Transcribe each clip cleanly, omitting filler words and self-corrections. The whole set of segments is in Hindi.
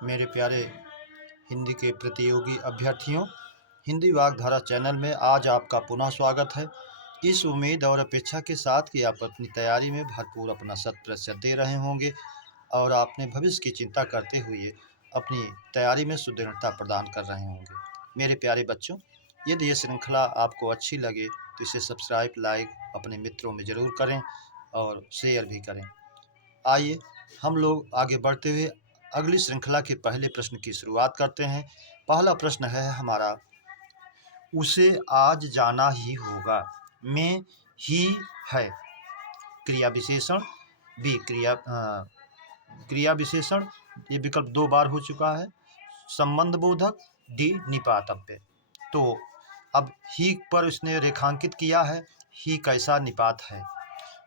मेरे प्यारे हिंदी के प्रतियोगी अभ्यर्थियों, हिंदी वाग्धारा चैनल में आज आपका पुनः स्वागत है। इस उम्मीद और अपेक्षा के साथ कि आप अपनी तैयारी में भरपूर अपना 100% दे रहे होंगे और आपने भविष्य की चिंता करते हुए अपनी तैयारी में सुदृढ़ता प्रदान कर रहे होंगे। मेरे प्यारे बच्चों, यदि ये श्रृंखला आपको अच्छी लगे तो इसे सब्सक्राइब, लाइक अपने मित्रों में ज़रूर करें और शेयर भी करें। आइए हम लोग आगे बढ़ते हुए अगली श्रृंखला के पहले प्रश्न की शुरुआत करते हैं। पहला प्रश्न है हमारा, उसे आज जाना ही होगा में ही है क्रिया विशेषण, बी क्रिया विशेषण, ये विकल्प 2 बार हो चुका है, संबंध बोधक, डी निपातव्य। तो अब ही पर उसने रेखांकित किया है, ही कैसा निपात है,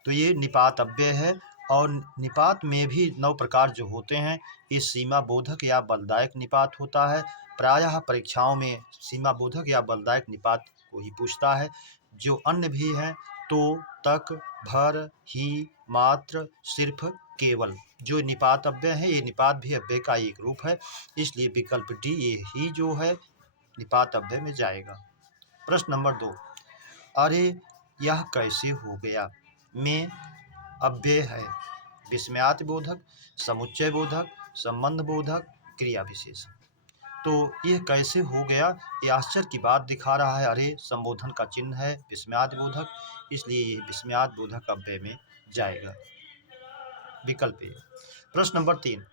तो ये निपातव्य है। और निपात में भी 9 प्रकार जो होते हैं, ये सीमा बोधक या बलदायक निपात होता है। प्रायः परीक्षाओं में सीमा बोधक या बलदायक निपात को ही पूछता है। जो अन्य भी हैं तो, तक, भर, ही, मात्र, सिर्फ, केवल, जो निपात अव्यय है, ये निपात भी अव्यय का एक रूप है, इसलिए विकल्प डी ये ही जो है निपात अव्यय में जाएगा। प्रश्न नंबर 2, अरे यह कैसे हो गया में अव्यय है विस्मयाति बोधक, समुच्चय बोधक, संबंध बोधक, क्रिया विशेषण। तो यह कैसे हो गया, ये आश्चर्य की बात दिखा रहा है। अरे संबोधन का चिन्ह है विस्मयाति बोधक, इसलिए ये विस्मयाति बोधक अव्यय में जाएगा, विकल्प ए। प्रश्न नंबर 3,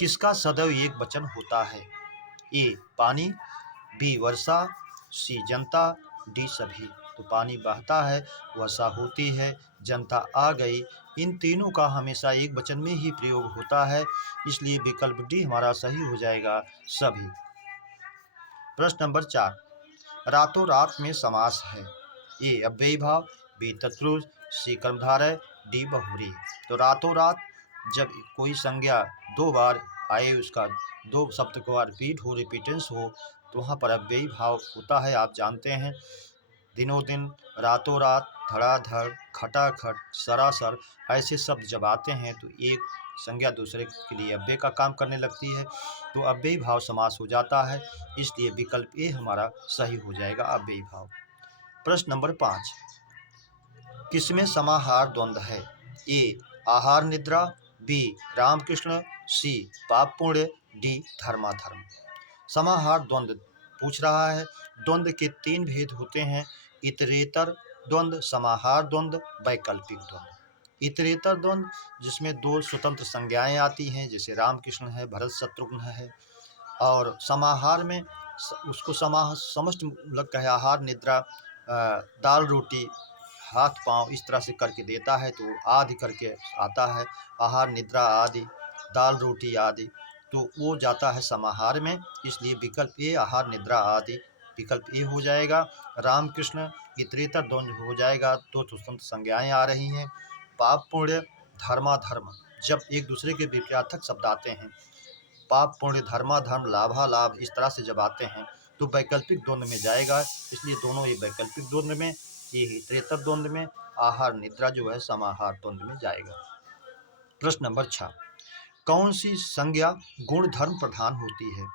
किसका सदैव एक वचन होता है, ए पानी, बी वर्षा, सी जनता, डी सभी। तो पानी बहता है, वर्षा होती है, जनता आ गई, इन तीनों का हमेशा एक वचन में ही प्रयोग होता है, इसलिए विकल्प डी हमारा सही हो जाएगा, सभी। प्रश्न नंबर 4, रातों रात में समास है, ए अव्ययी भाव, बी तत्पुरुष, सी कर्मधारय, डी बहुव्रीहि। तो रातों रात जब कोई संज्ञा 2 बार आए, उसका 2 शब्द का रिपीटेंस हो, तो वहाँ पर अव्ययी भाव होता है। आप जानते हैं, दिनों दिन, रातों रात, धड़ाधड़, खटाखट, सरासर, ऐसे शब्द जब आते हैं तो एक संज्ञा दूसरे के लिए अव्यय का काम करने लगती है, तो अव्ययी भाव समास हो जाता है, इसलिए विकल्प ए हमारा सही हो जाएगा, अव्ययी भाव। प्रश्न नंबर 5, किसमें समाहार द्वंद्व है, ए आहार निद्रा, बी रामकृष्ण, सी पाप पुण्य, डी धर्माधर्म। समाहार द्वंद्व पूछ रहा है। द्वंद्व के 3 भेद होते हैं, इतरेतर द्वंद्व, समाहार द्वंद्व, वैकल्पिक द्वंद्व। इतरेतर द्वंद्व जिसमें 2 स्वतंत्र संज्ञाएं आती हैं, जैसे रामकृष्ण है, भरत शत्रुघ्न है, और समाहार में उसको समष्टि मूलक है, आहार निद्रा, दाल रोटी, हाथ पांव इस तरह से करके देता है, तो आदि करके आता है, आहार निद्रा आदि, दाल रोटी आदि, तो वो जाता है समाहार में, इसलिए विकल्प ए आहार निद्रा आदि विकल्प ए हो जाएगा। रामकृष्ण इतरेतर द्वंद्व हो जाएगा, 2 स्वतंत्र संज्ञाएं आ रही हैं। पाप पुण्य, धर्माधर्म, जब एक दूसरे के विपरीतार्थक शब्द आते हैं, पाप पुण्य, धर्माधर्म, लाभालाभ, इस तरह से जब आते हैं तो वैकल्पिक द्वंद्व में जाएगा, इसलिए दोनों ये वैकल्पिक द्वंद्व में, ये इतरेतर द्वंद्व में, आहार निद्रा जो है समाहार द्वंद्व में जाएगा। प्रश्न नंबर 6, कौन सी संज्ञा गुण धर्म प्रधान होती है,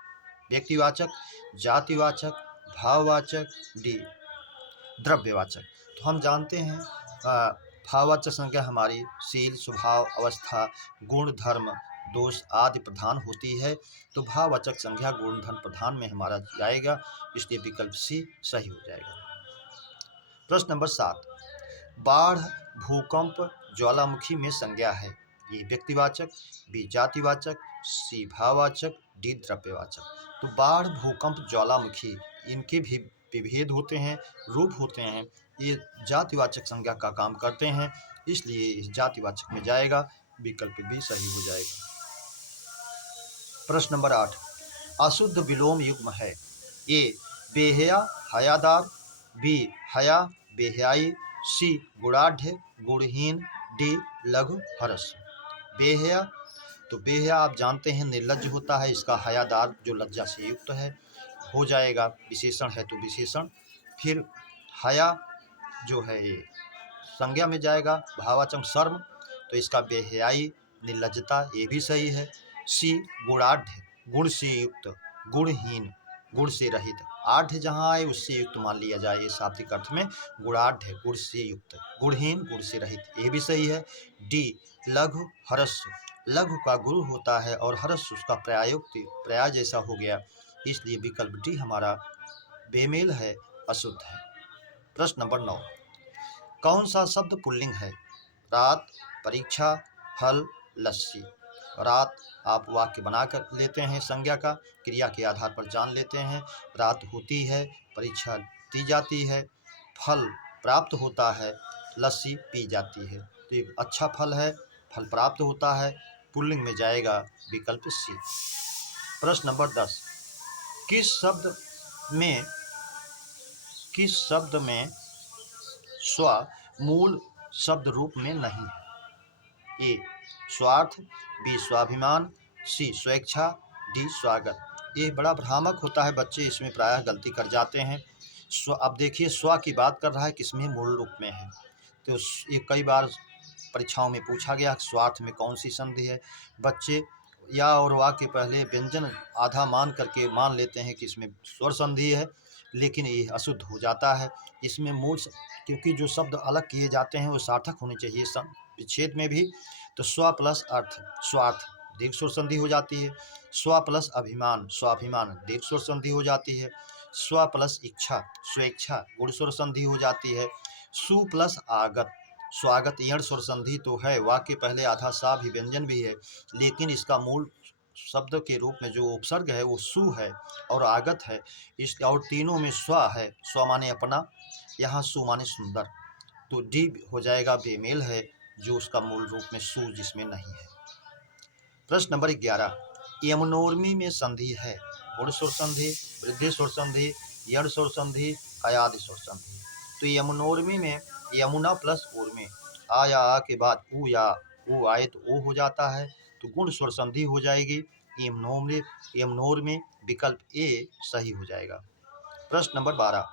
व्यक्तिवाचक, जातिवाचक, भाववाचक, डी द्रव्यवाचक। तो हम जानते हैं भाववाचक संज्ञा हमारी शील, स्वभाव, अवस्था, गुण, धर्म, दोष आदि प्रधान होती है, तो भाववाचक संज्ञा गुण धर्म प्रधान में हमारा जाएगा, इसलिए विकल्प सी सही हो जाएगा। प्रश्न नंबर 7, बाढ़, भूकंप, ज्वालामुखी में संज्ञा है, ये व्यक्तिवाचक, बी जातिवाचक, सी भाववाचक, डी द्रव्यवाचक। तो बाढ़, भूकंप, ज्वालामुखी, इनके भी विभेद होते हैं, रूप होते हैं, ये जातिवाचक संज्ञा का काम करते हैं, इसलिए इस जातिवाचक में जाएगा, विकल्प भी सही हो जाएगा। प्रश्न नंबर 8, अशुद्ध विलोम युग्म है, ए बेहया हयादार, बी हया बेहयाई, सी गुणाढ़ गुणहीन, डी लघु हरस। बेहया, तो बेहया आप जानते हैं निर्लज्ज होता है, इसका हयादार जो लज्जा से युक्त है हो जाएगा, विशेषण है तो विशेषण। फिर हया जो है ये संज्ञा में जाएगा, भाववाचक शर्म, तो इसका बेहयाई निर्लज्जता, ये भी सही है। सी गुणाढ़ गुण से युक्त, गुणहीन, गुण से रहित। आढ़ जहाँ आए उससे युक्त मान लिया जाए, ये शाब्दिक अर्थ में गुणाढ़ है, गुण से युक्त, गुणहीन, गुण से रहित, ये भी सही है। डी, लघु हरस्व, लघु का गुरु होता है और हरस्व उसका प्रयायुक्त, प्रयाय जैसा हो गया, इसलिए विकल्प डी हमारा बेमेल है, अशुद्ध है। प्रश्न नंबर 9, कौन सा शब्द पुल्लिंग है? रात, परीक्षा, फल, लस्सी। रात आप वाक्य बनाकर लेते हैं, संज्ञा का क्रिया के आधार पर जान लेते हैं। रात होती है, परीक्षा दी जाती है, फल प्राप्त होता है, लस्सी पी जाती है। तो ये अच्छा फल है, फल प्राप्त होता है, पुल्लिंग में जाएगा विकल्प सी। प्रश्न नंबर 10, किस शब्द में स्व मूल शब्द रूप में नहीं है? ए स्वार्थ, बी स्वाभिमान, सी स्वेच्छा, डी स्वागत। ये बड़ा भ्रामक होता है, बच्चे इसमें प्रायः गलती कर जाते हैं। अब देखिए स्व की बात कर रहा है, किसमें मूल रूप में है, तो ये कई बार परीक्षाओं में पूछा गया, स्वार्थ में कौन सी संधि है। बच्चे या और वा के पहले व्यंजन आधा मान करके मान लेते हैं कि इसमें स्वर संधि है, लेकिन ये अशुद्ध हो जाता है। इसमें मूल, क्योंकि जो शब्द अलग किए जाते हैं वो सार्थक होने चाहिए विच्छेद में भी। तो स्व प्लस अर्थ, स्वार्थ, दीर्घ स्वर संधि हो जाती है। स्व प्लस अभिमान, स्वाभिमान, दीर्घ स्वर संधि हो जाती है। स्व प्लस इच्छा, स्वेच्छा, गुण स्वर संधि हो जाती है। सु प्लस आगत, स्वागत, यण स्वर संधि तो है, वाक्य पहले आधा सा भी व्यंजन भी है, लेकिन इसका मूल शब्द के रूप में जो उपसर्ग है वो सु है और आगत है। इस और तीनों में स्व है, स्व माने अपना, यहाँ सु माने सुंदर, तो डी हो जाएगा बेमेल है, जो उसका मूल रूप में सु जिसमें नहीं है। प्रश्न नंबर 11, यमुनोर्मी में संधि है? गुण स्वर संधि, वृद्धि स्वर संधि, यण स्वर संधि, अयादि स्वर संधि। तो यमुनोर्मी में यमुना प्लस उर्मी, आ या आ के बाद ऊ या ऊ आए तो ओ हो जाता है, तो गुण स्वर संधि हो जाएगी। यमुनोर्मी, विकल्प ए सही हो जाएगा। प्रश्न नंबर 12,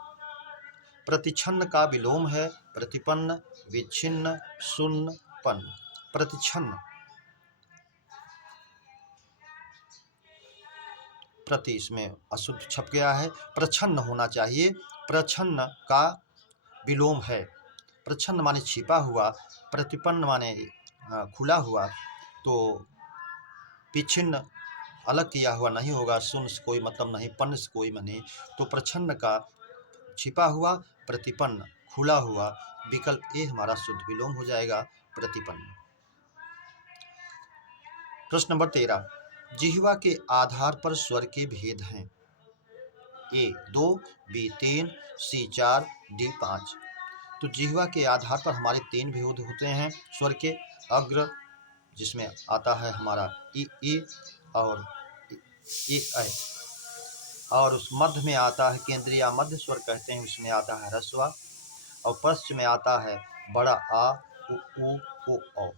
प्रतिच्छन्न का विलोम है? प्रतिपन्न, विच्छिन्न, शून्य, पन्न। प्रतिच्छन्न, प्रति इसमें अशुद्ध छप गया है, प्रच्छन्न होना चाहिए। प्रच्छन्न का विलोम है, प्रच्छन्न माने छिपा हुआ, प्रतिपन्न माने खुला हुआ, तो विच्छिन्न अलग किया हुआ नहीं होगा, शून्य से कोई मतलब नहीं, पन्न से कोई नहीं, तो प्रच्छन्न का छिपा हुआ, प्रतिपन्न खुला हुआ, विकल्प ए हमारा शुद्ध विलोम हो जाएगा, प्रतिपन्न। प्रश्न नंबर 13, जिह्वा के आधार पर स्वर के भेद हैं? ए 2, बी 3, सी 4, डी 5। तो जिह्वा के आधार पर हमारे 3 भेद होते हैं स्वर के। अग्र जिसमें आता है हमारा ई और ई ऐ, और उस मध्य में आता है केंद्रीय मध्य स्वर कहते हैं, उसमें आता है ह्रस्व, और पश्च में आता है बड़ा आ, उ, ओ, औ।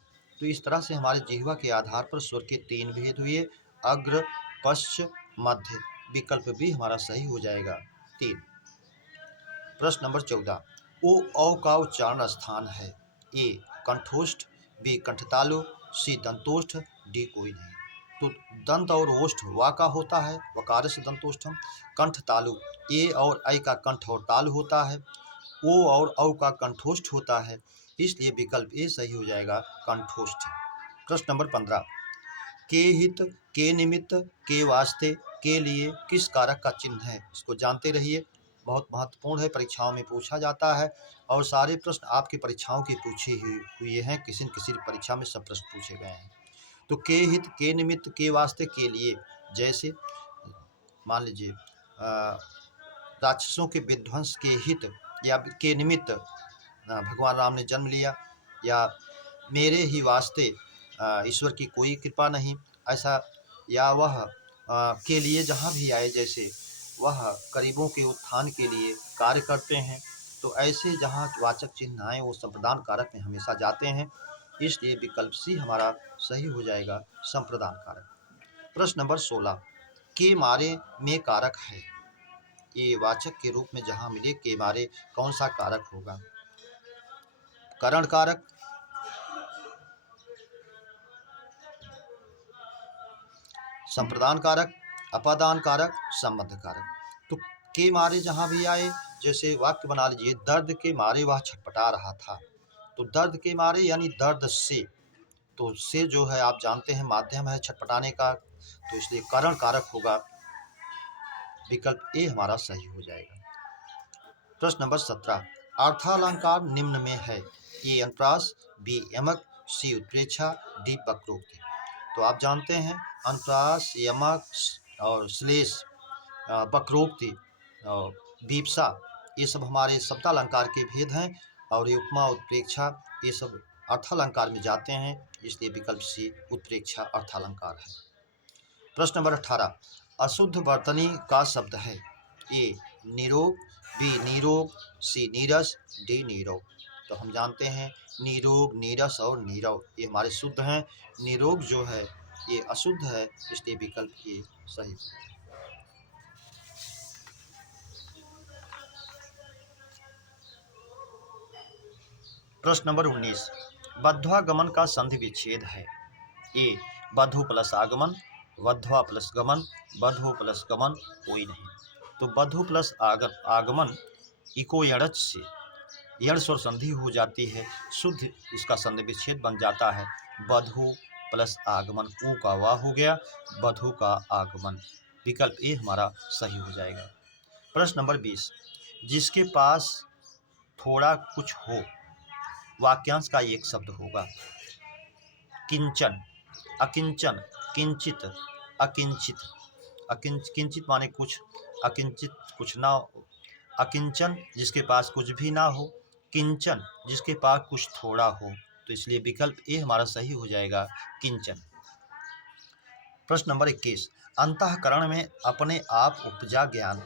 तो इस तरह से हमारे जिह्वा के आधार पर स्वर के 3 भेद हुए, अग्र, पश्च, मध्य, विकल्प भी हमारा सही हो जाएगा 3। प्रश्न नंबर 14, ओ औ का उच्चारण स्थान है? ए कंठोष्ठ, बी कंठतालु, सी दंतोष्ठ, डी कोई नहीं। तो दंत और ओष्ठ वा का होता है, वकार से दंतोष्ठम। कंठतालु, ए और ऐ का कंठ और तालु होता है, ओ और औ का कंठोष्ठ होता है, इसलिए विकल्प ए सही हो जाएगा, कंठोष्ठ। प्रश्न नंबर 15, के हित, के निमित्त, के वास्ते, के लिए किस कारक का चिन्ह है? इसको जानते रहिए, बहुत महत्वपूर्ण है, परीक्षाओं में पूछा जाता है, और सारे प्रश्न आपकी परीक्षाओं के पूछे हुए हैं, किसी न किसी परीक्षा में सब प्रश्न पूछे गए हैं। तो के हित, के निमित्त, के वास्ते, के लिए, जैसे मान लीजिए राक्षसों के विध्वंस के हित या के निमित्त भगवान राम ने जन्म लिया, या मेरे ही वास्ते ईश्वर की कोई कृपा नहीं, ऐसा, या वह के लिए जहाँ भी आए, जैसे वह गरीबों के उत्थान के लिए कार्य करते हैं, तो ऐसे जहाँ वाचक चिन्ह आए वो संप्रदान कारक में हमेशा जाते हैं, इसलिए विकल्प सी हमारा सही हो जाएगा, संप्रदान कारक। प्रश्न नंबर 16, के मारे में कारक है? ये वाचक के रूप में जहाँ मिले के मारे, कौन सा कारक होगा? करण कारक, संप्रदान कारक, अपादान कारक, संबंध कारक। तो के मारे जहाँ भी आए, जैसे वाक्य बना लीजिए, दर्द के मारे वह छटपटा रहा था। तो दर्द के मारे यानी दर्द से, तो से जो है आप जानते हैं माध्यम है छटपटाने का, तो इसलिए कारण कारक होगा। विकल्प ए हमारा सही हो जाएगा। प्रश्न नंबर 17, अर्थालंकार निम्न में है। ए अनुप्रास, बी यमक, सी उत्प्रेक्षा, डी वक्रोक्ति। तो आप जानते हैं अनुप्रास, यमक और श्लेष, वक्रोक्ति और बीप्सा, ये सब हमारे शब्दालंकार के भेद हैं, और ये उपमा, उत्प्रेक्षा, ये सब अर्थालंकार में जाते हैं, इसलिए विकल्प सी उत्प्रेक्षा अर्थालंकार है। प्रश्न नंबर 18, अशुद्ध वर्तनी का शब्द है। ए निरोग, बी नीरोग, सी नीरस, डी नीरव। तो हम जानते हैं नीरोग, नीरस और नीरव ये हमारे शुद्ध हैं। निरोग जो है ये अशुद्ध है, इसलिए विकल्प ये सही। प्रश्न नंबर 19, बद्ध्वागमन का संधि विच्छेद है। ए बद्धु प्लस आगमन, बद्ध्वा प्लस गमन, बद्धु प्लस गमन, कोई नहीं। तो बद्धु प्लस आगमन इको यड़च से यड़ स्वर संधि हो जाती है, शुद्ध इसका संधि विच्छेद बन जाता है। बधु प्लस आगमन, ऊ का वाह हो गया, बधु का आगमन। विकल्प ए हमारा सही हो जाएगा। प्रश्न नंबर 20, जिसके पास थोड़ा कुछ हो, वाक्यांश का एक शब्द होगा। किंचन, अकिंचन, किंचित, अकिंचित। किंचित माने कुछ, अकिंचित कुछ ना हो, अकिंचन जिसके पास कुछ भी ना हो, किंचन जिसके पास कुछ थोड़ा हो। तो इसलिए विकल्प ए हमारा सही हो जाएगा, किंचन। प्रश्न नंबर 21, अंतःकरण में अपने आप उपजा ज्ञान,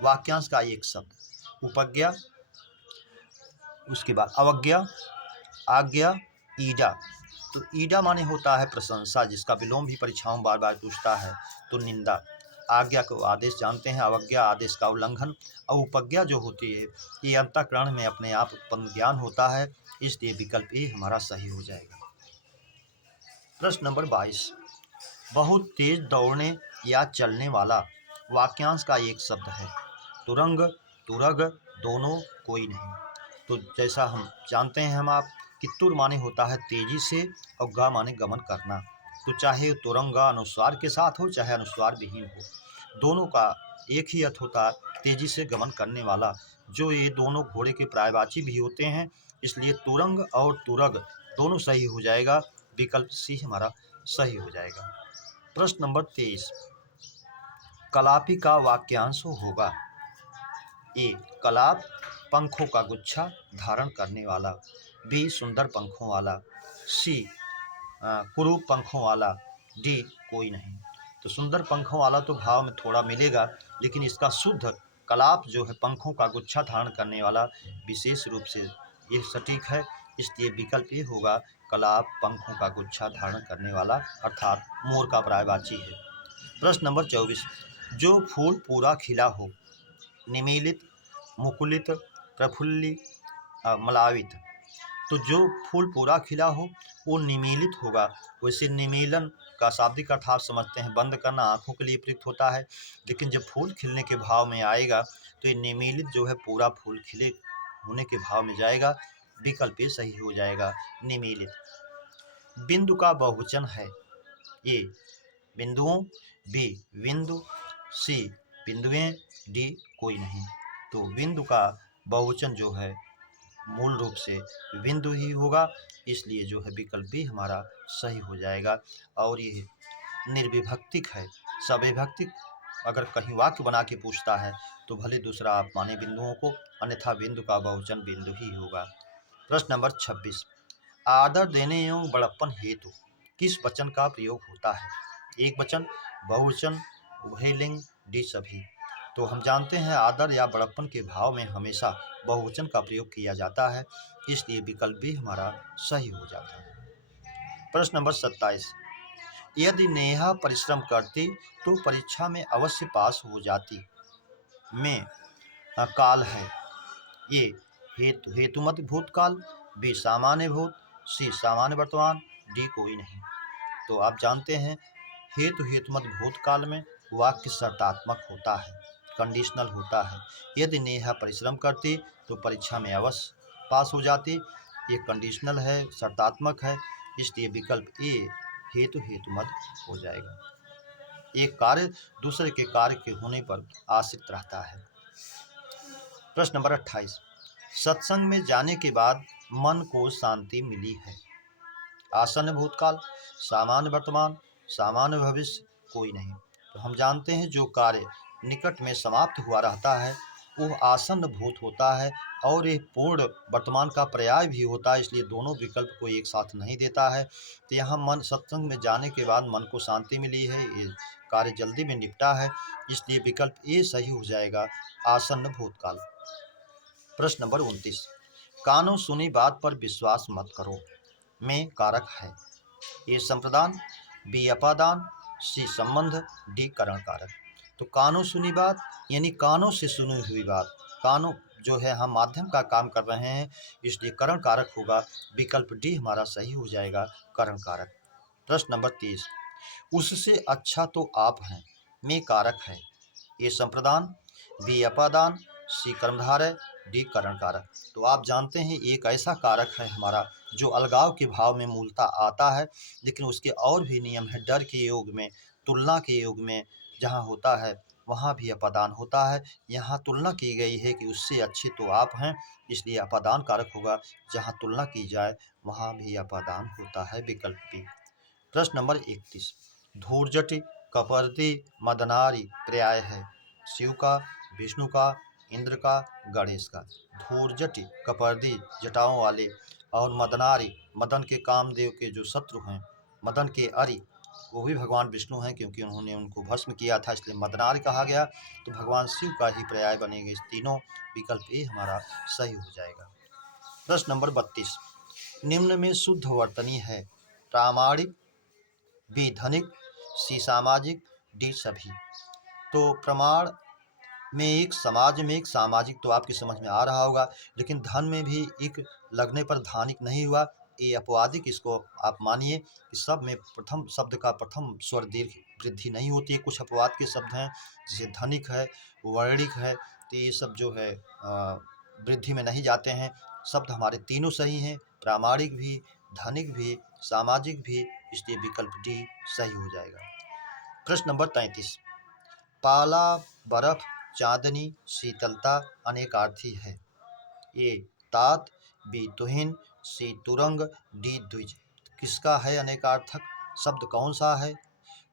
वाक्यांश का एक शब्द। उपज्ञा, उसके बाद अवज्ञा, आज्ञा, ईडा। तो ईडा माने होता है प्रशंसा, जिसका विलोम भी परीक्षाओं में बार बार पूछता है। तो निंदा। आज्ञा को आदेश जानते हैं, अवज्ञा आदेश का उल्लंघन, और उपज्ञा जो होती है ये अंतःकरण में अपने आप उत्पन्न ज्ञान होता है, इसलिए विकल्प ए हमारा सही हो जाएगा। प्रश्न नंबर 22, बहुत तेज दौड़ने या चलने वाला, वाक्यांश का एक शब्द है। तुरंग, तुरग, दोनों, कोई नहीं। तो जैसा हम जानते हैं आप कि तुर माने होता है तेजी से, और गा माने गमन करना। तो चाहे तुरंगा अनुस्वार के साथ हो, चाहे अनुस्वार विहीन हो, दोनों का एक ही अर्थ होता है, तेजी से गमन करने वाला। जो ये दोनों घोड़े के पर्यायवाची भी होते हैं, इसलिए तुरंग और तुरग दोनों सही हो जाएगा। विकल्प सी हमारा सही हो जाएगा। प्रश्न नंबर 23, कलापी का वाक्यांश होगा। ए कलाप, पंखों का गुच्छा धारण करने वाला, बी सुंदर पंखों वाला, सी कुरूप पंखों वाला, डी कोई नहीं। तो सुंदर पंखों वाला तो भाव में थोड़ा मिलेगा, लेकिन इसका शुद्ध कलाप जो है पंखों का गुच्छा धारण करने वाला, विशेष रूप से ये सटीक है, इसलिए विकल्प ये होगा, कलाप पंखों का गुच्छा धारण करने वाला, अर्थात मोर का पर्यायवाची है। प्रश्न नंबर 24, जो फूल पूरा खिला हो, निमीलित, मुकुलित, प्रफुल्लित, मलावित। तो जो फूल पूरा खिला हो वो निमीलित होगा। वैसे निमीलन का शाब्दिक अर्थ आप समझते हैं, बंद करना, आंखों के लिए प्रयुक्त होता है, लेकिन जब फूल खिलने के भाव में आएगा तो ये निमीलित जो है पूरा फूल खिले होने के भाव में जाएगा। विकल्प ए सही हो जाएगा, निमीलित। बिंदु का बहुवचन है। ए बिंदुओं, बी बिंदु, सी बिंदुएं, डी कोई नहीं। तो बिंदु का बहुवचन जो है मूल रूप से बिंदु ही होगा, इसलिए जो है विकल्प भी हमारा सही हो जाएगा। और ये निर्विभक्तिक है, सविभक्तिक अगर कहीं वाक्य बना के पूछता है तो भले दूसरा आप माने बिंदुओं को, अन्यथा बिंदु का बहुवचन बिंदु ही होगा। प्रश्न नंबर 26, आदर देने एवं बड़प्पन हेतु किस वचन का प्रयोग होता है। एक वचन, बहुवचन, उभयलिंग, डी सभी। तो हम जानते हैं आदर या बड़प्पन के भाव में हमेशा बहुवचन का प्रयोग किया जाता है, इसलिए विकल्प भी हमारा सही हो जाता है। प्रश्न नंबर 27, यदि नेहा परिश्रम करती तो परीक्षा में अवश्य पास हो जाती, में काल है। ये हेतुमत भूतकाल, बी सामान्य भूत, सी सामान्य वर्तमान, डी कोई नहीं। तो आप जानते हैं हेतु हेतुमत भूतकाल में वाक्य शर्तात्मक होता है, कंडीशनल होता है। यदि नेहा परिश्रम करती तो परीक्षा में अवश्य पास हो जाती। ये कंडीशनल है, शर्तात्मक है, इसलिए विकल्प ए हेतु हेतुमत हो जाएगा। एक कार्य दूसरे के कार्य के होने पर आश्रित रहता है। प्रश्न नंबर 28, सत्संग में जाने के बाद मन को शांति मिली है। आसन्न भूतकाल, सामान्य वर्तमान, सामान्य भविष्य, कोई नहीं। तो हम जानते हैं जो कार्य निकट में समाप्त हुआ रहता है वह आसन्न भूत होता है और यह पूर्ण वर्तमान का पर्याय भी होता है, इसलिए दोनों विकल्प को एक साथ नहीं देता है। तो यहाँ मन सत्संग में जाने के बाद मन को शांति मिली है, ये कार्य जल्दी में निपटा है, इसलिए विकल्प ए सही हो जाएगा, आसन्न भूतकाल। प्रश्न नंबर 29, कानों सुनी बात पर विश्वास मत करो में कारक है। ए संप्रदान, बी अपादान, सी संबंध, डी करण कारक। तो कानों सुनी बात यानी कानों से सुनी हुई बात, कानों जो है हम माध्यम का काम कर रहे हैं, इसलिए करण कारक होगा, विकल्प डी हमारा सही हो जाएगा, करण कारक। प्रश्न नंबर 30, उससे अच्छा तो आप हैं में कारक है। ए संप्रदान, बी अपादान, सी कर्मधारय, डी करण कारक। तो आप जानते हैं एक ऐसा कारक है हमारा जो अलगाव के भाव में मूलतः आता है, लेकिन उसके और भी नियम है। डर के योग में, तुलना के योग में जहाँ होता है वहाँ भी अपादान होता है। यहाँ तुलना की गई है कि उससे अच्छे तो आप हैं, इसलिए अपादान कारक होगा। जहाँ तुलना की जाए वहाँ भी अपादान होता है, विकल्प बी। प्रश्न नंबर 31, धूर्जटि, कपर्दी, मदनारी पर्याय है। शिव का, विष्णु का, इंद्र का, गणेश का। धूर्जटि कपर्दी जटाओं वाले और मदनारी मदन के कामदेव के जो शत्रु हैं, मदन के अरि वो भी भगवान विष्णु हैं, क्योंकि उन्होंने उनको भस्म किया था, इसलिए मदनार कहा गया। तो भगवान शिव का ही पर्याय बनेंगे इस तीनों, विकल्प ए हमारा सही हो जाएगा। प्रश्न नंबर 32, निम्न में शुद्ध वर्तनी है। प्रामाणिक, बी धनिक, सी सामाजिक, डी सभी। तो प्रमाण में एक, समाज में एक, सामाजिक तो आपकी समझ में आ रहा होगा, लेकिन धन में भी एक लगने पर धानिक नहीं हुआ, ये अपवादिक। इसको आप मानिए कि सब में प्रथम शब्द का प्रथम स्वर दीर्घ वृद्धि नहीं होती है। कुछ अपवाद के शब्द हैं जैसे धनिक है, वर्णिक है, तो ये सब जो है वृद्धि में नहीं जाते हैं। शब्द हमारे तीनों सही हैं, प्रामाणिक भी, धनिक भी, सामाजिक भी, इसलिए विकल्प डी सही हो जाएगा। प्रश्न नंबर 33, पाला, बर्फ, चांदनी, शीतलता अनेकार्थी है। ए तात, बी तुहिन, सी तुरंग, डी द्विज। किसका है अनेकार्थक शब्द, कौन सा है?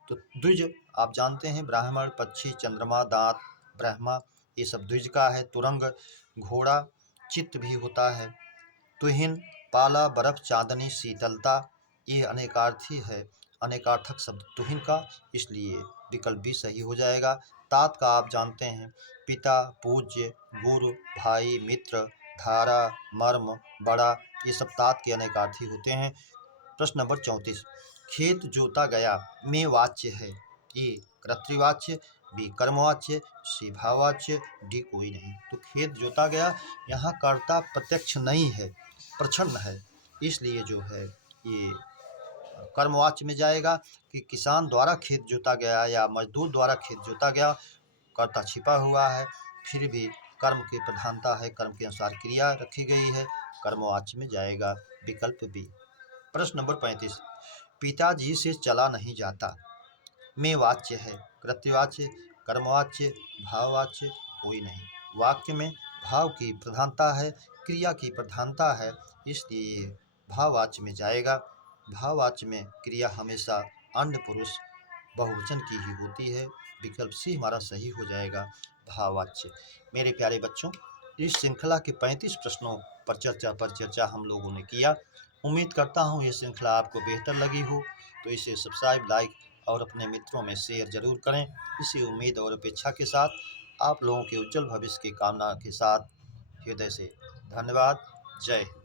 तो द्विज आप जानते हैं ब्राह्मण, पक्षी, चंद्रमा, दांत, ब्रह्मा, ये सब द्विज का है। तुरंग घोड़ा, चित्त भी होता है। तुहिन पाला, बर्फ, चांदनी, शीतलता, ये अनेकार्थी है, अनेकार्थक शब्द तुहिन का, इसलिए विकल्प भी सही हो जाएगा। तात का आप जानते हैं पिता, पूज्य, गुरु, भाई, मित्र, धारा, मर्म, बड़ा, ये सब तात के अनेकार्थी होते हैं। प्रश्न नंबर 34, खेत जोता गया में वाच्य है। ए कर्तृवाच्य, बी कर्मवाच्य, सी भाववाच्य, डी कोई नहीं। तो खेत जोता गया, यहाँ कर्ता प्रत्यक्ष नहीं है, प्रच्छन्न है, इसलिए जो है ये कर्मवाच्य में जाएगा कि किसान द्वारा खेत जोता गया या मजदूर द्वारा खेत जोता गया, कर्ता छिपा हुआ है, फिर भी कर्म की प्रधानता है, कर्म के अनुसार क्रिया रखी गई है, कर्मवाच्य में जाएगा, विकल्प बी। प्रश्न नंबर 35, पिताजी से चला नहीं जाता में वाच्य है। कृत्यवाच्य, कर्मवाच्य, भाववाच्य, कोई नहीं। वाक्य में भाव की प्रधानता है, क्रिया की प्रधानता है, इसलिए भाववाच्य में जाएगा। भाववाच्य में क्रिया हमेशा अन्य पुरुष बहुवचन की ही होती है, विकल्प सी हमारा सही हो जाएगा, भाववाच्य। मेरे प्यारे बच्चों, इस श्रृंखला के 35 प्रश्नों पर चर्चा हम लोगों ने किया। उम्मीद करता हूँ ये श्रृंखला आपको बेहतर लगी हो, तो इसे सब्सक्राइब, लाइक और अपने मित्रों में शेयर जरूर करें। इसी उम्मीद और अपेक्षा के साथ, आप लोगों के उज्जवल भविष्य की कामना के साथ, हृदय से धन्यवाद। जय हिंद।